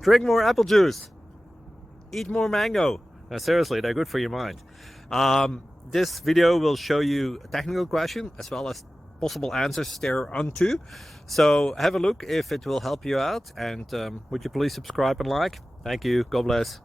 Drink more apple juice. Eat more mango. No, seriously, they're good for your mind. This video will show you a technical question as well as possible answers thereunto. So have a look if it will help you out, and would you please subscribe and like? Thank you. God bless.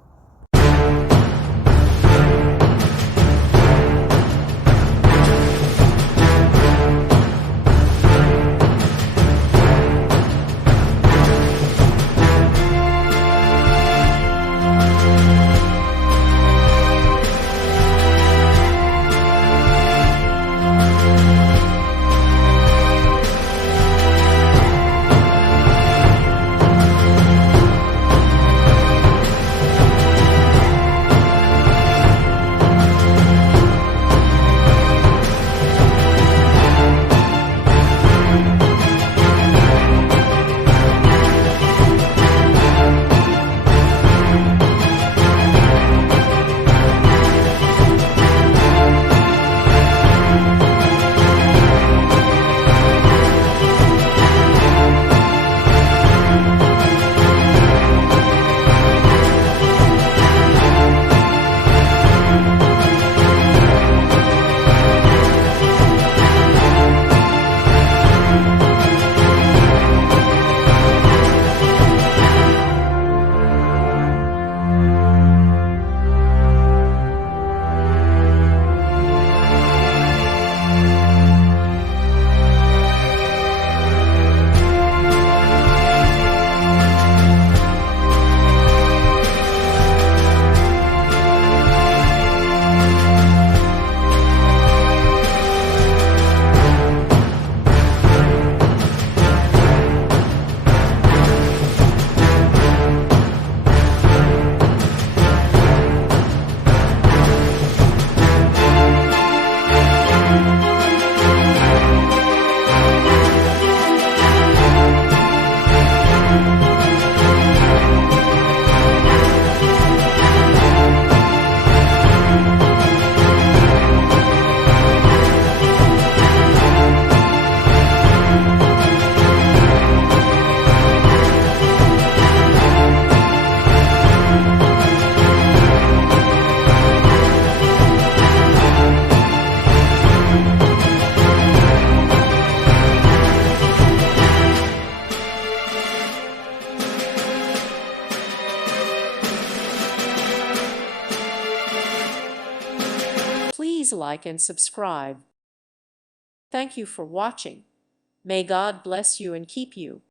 Please like and subscribe. Thank you for watching. May God bless you and keep you.